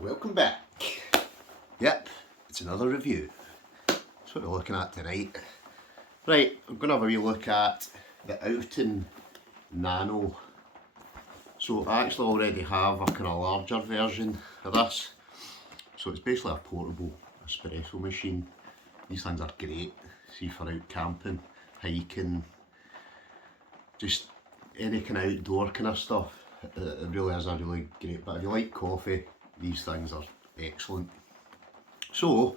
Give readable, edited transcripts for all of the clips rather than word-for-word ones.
Welcome back. Yep, it's another review. That's what we're looking at tonight. Right, I'm going to have a wee look at the Outin Nano. So I actually already have a kind of larger version of this. So it's basically a portable espresso machine. These things are great, see, for out camping, hiking, just any kind of outdoor kind of stuff. It really is a really great, but if you like coffee, these things are excellent. So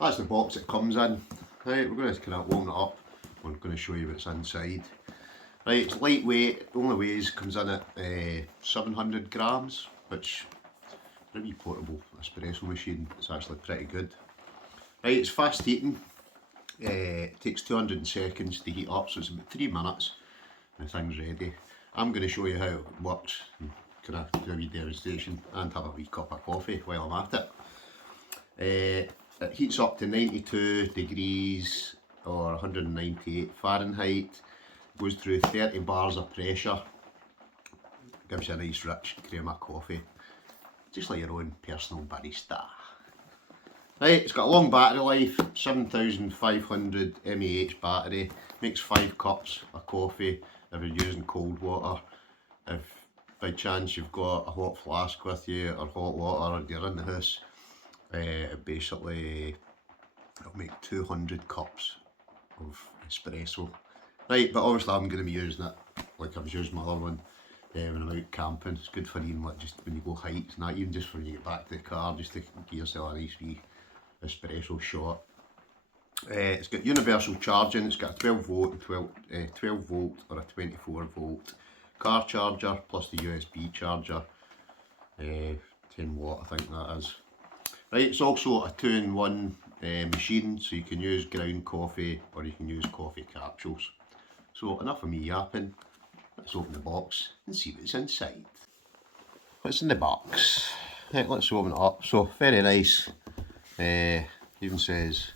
that's the box it comes in. Right, we're going to kind of open it up. I'm going to show you what's inside. Right, it's lightweight, it only weighs, comes in at 700 grams, which for a wee portable espresso machine, it's actually pretty good. Right, it's fast heating. It takes 200 seconds to heat up, so it's about 3 minutes and the thing's ready. I'm going to show you how it works and kind of do a wee demonstration and have a wee cup of coffee while I'm at it. It heats up to 92 degrees or 198 Fahrenheit, goes through 30 bars of pressure, gives you a nice rich cream of coffee, just like your own personal barista. Right, it's got a long battery life, 7500 mAh battery, makes 5 cups of coffee if you're using cold water. If by chance you've got a hot flask with you or hot water or you're in the house, it basically it'll make 200 cups of espresso. Right, but obviously I'm going to be using it like I was using my other one when I'm out camping. It's good for even like just when you go hikes and that, even just when you get back to the car, just to give yourself a nice wee espresso shot. It's got universal charging, it's got a 12 volt, 12 volt or a 24 volt car charger plus the USB charger, 10 watt I think that is. Right, it's also a 2-in-1 machine, so you can use ground coffee or you can use coffee capsules. So enough of me yapping, let's open the box and see what's inside. What's in the box? Right, let's open it up. So very nice, even says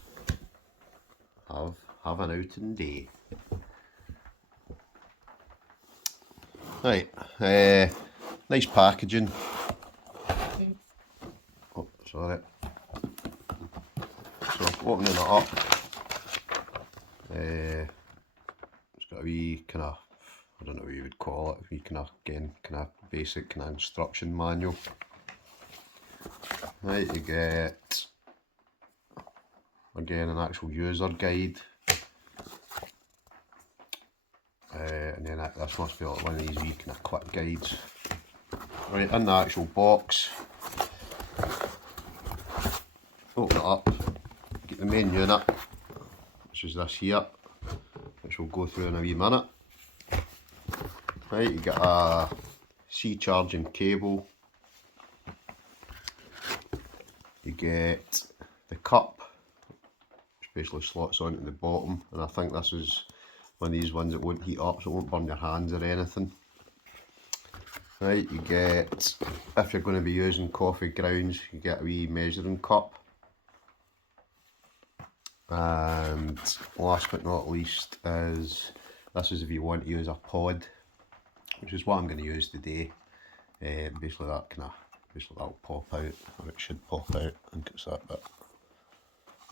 have an outing day. Right, nice packaging. Oh, sorry. So opening it up, it's got a wee kind of, I don't know what you would call it, a wee kind of, again, kind of basic kind of instruction manual. Right, you get, again, an actual user guide. And then this must be like one of these wee kind of quick guides. Right, in the actual box, open it up, get the main unit, which is this here, which we'll go through in a wee minute. Right, you get a C charging cable, you get the cup, which basically slots onto the bottom, and I think this is one of these ones that won't heat up, so it won't burn your hands or anything. Right, you get, if you're going to be using coffee grounds, you get a wee measuring cup. And last but not least is, this is if you want to use a pod, which is what I'm going to use today. Basically that kind of, basically that'll pop out, or it should pop out. I think it's that bit.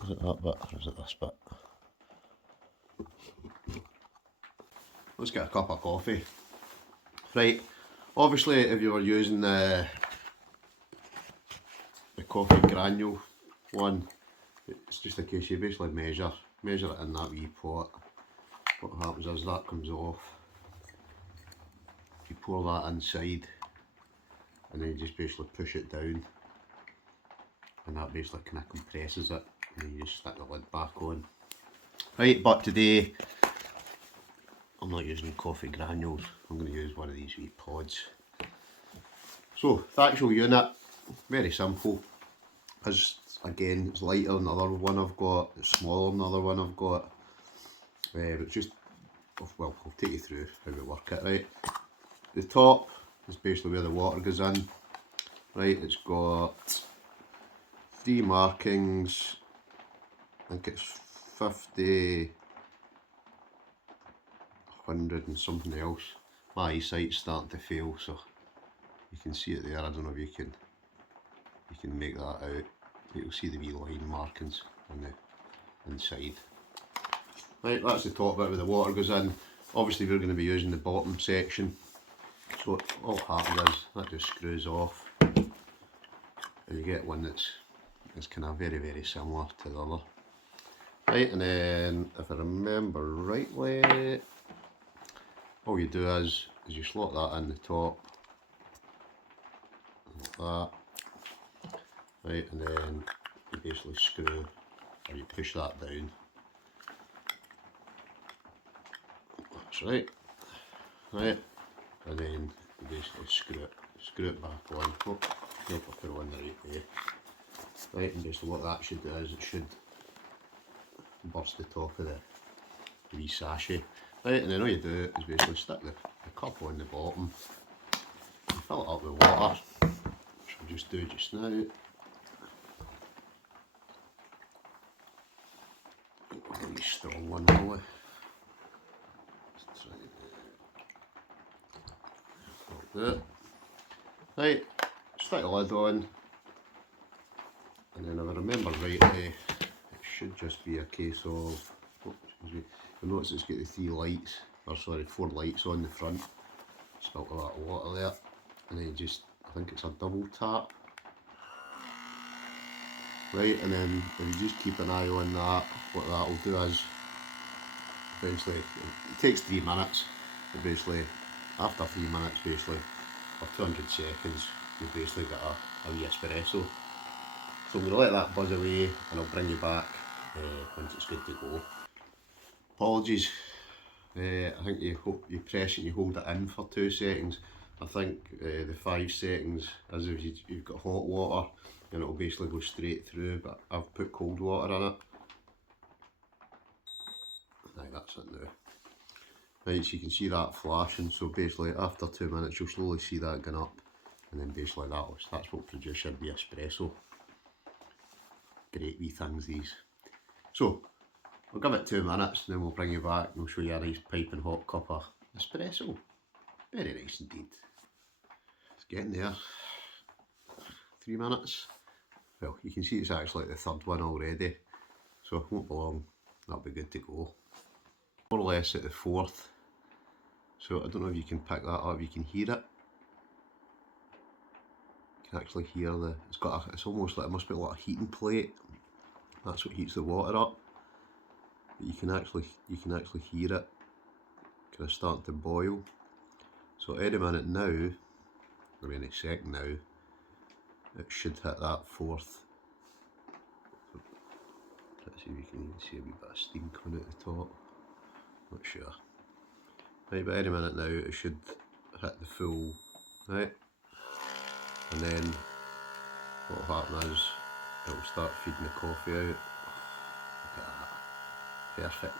Is it that bit, or is it this bit? Let's get a cup of coffee. Right, obviously if you were using the coffee granule one, it's just a case you basically measure it in that wee pot. What happens is that comes off, you pour that inside and then you just basically push it down and that basically kind of compresses it, and then you just stick the lid back on. Right, but today I'm not using coffee granules, I'm going to use one of these wee pods. So the actual unit, very simple. As again, it's lighter than the other one I've got, it's smaller than the other one I've got. It's just, well, I'll take you through how we work it. Right, the top is basically where the water goes in. Right, it's got 3 markings, I think it's 50, 100 and something else. My eyesight's starting to fail, so you can see it there. I don't know if you can you can make that out. You'll see the wee line markings on the inside. Right, that's the top bit where the water goes in. Obviously we're going to be using the bottom section. So what all happens is that just screws off, and you get one that's kind of very, very similar to the other. Right, and then if I remember rightly, all you do is you slot that in the top, like that. Right, and then you basically screw, or you push that down. That's right. Right, and then you basically screw it back on. Oh, nope, I put it on the right way. Right, and basically what that should do is it should burst the top of the wee sachet. Right, and then all you do is basically stick the cup on the bottom and fill it up with water, which we'll just do just now. A wee strong one, really. That'll do it. Right, stick the lid on, and then if I remember rightly, it should just be a case of, oh, you'll notice it's got the 3 lights, or sorry, 4 lights on the front. Spilt a lot of water there, and then you just, I think it's a double tap. Right, and then if you just keep an eye on that, what that will do is, eventually, it takes 3 minutes, but basically, after 3 minutes, basically, or 200 seconds, you've basically got a wee espresso. So I'm going to let that buzz away, and I'll bring you back once it's good to go. Apologies, I think you press and you hold it in for 2 seconds. I think the 5 seconds is if you've got hot water, and it'll basically go straight through, but I've put cold water in it. Right, that's it now. Right, so you can see that flashing, so basically after 2 minutes you'll slowly see that going up, and then basically that's what produces your wee espresso. Great wee things these. So we'll give it 2 minutes and then we'll bring you back and we'll show you a nice piping hot cup of espresso. Very nice indeed. It's getting there. 3 minutes. Well, you can see it's actually the 3rd one already, so it won't be long, that'll be good to go. More or less at the 4th, so I don't know if you can pick that up, you can hear it. You can actually hear it's almost like, it must be like a heating plate, that's what heats the water up. But you can actually hear it kind of starting to boil. So any minute now, or any second now, it should hit that 4th. Let's see if you can even see a wee bit of steam coming out the top. Not sure. Right, but any minute now it should hit the full, right? And then what will happen is it will start feeding the coffee out. Look at that. Perfect.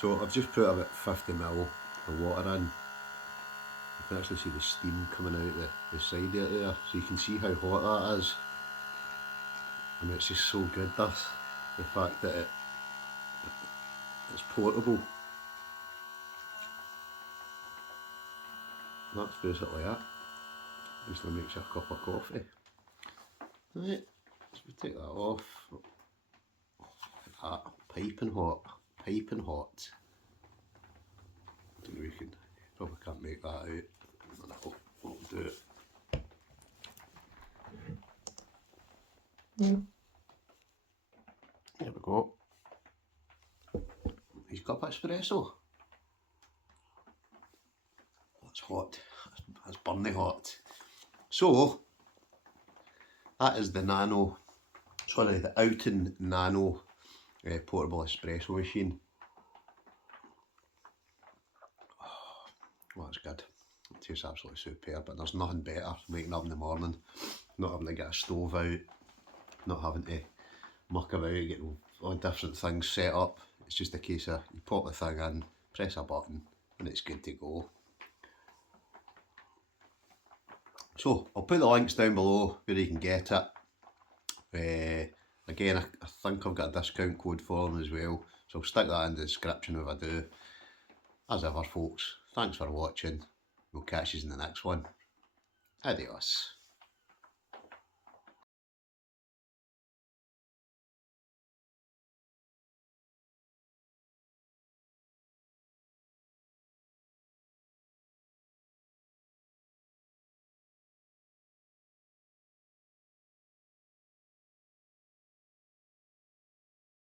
So I've just put about 50ml of water in. You can actually see the steam coming out the side of it there, so you can see how hot that is. I mean, it's just so good, this, the fact that it's portable. That's basically it. Basically makes you a cup of coffee. Right, so we take that off. Look at that, piping hot, piping hot. I don't know if you can, probably can't make that out. We'll do it. There we go. Nice cup of espresso. That's hot. That's burning hot. So that is the Nano. Sorry, the Outin Nano portable espresso machine. Oh, well, that's good. It tastes absolutely superb, but there's nothing better waking up in the morning, not having to get a stove out, not having to muck about, getting all different things set up. It's just a case of you pop the thing in, press a button, and it's good to go. So I'll put the links down below where you can get it. Again, I think I've got a discount code for them as well, so I'll stick that in the description if I do. As ever folks, thanks for watching, we'll catch you in the next one. Adios.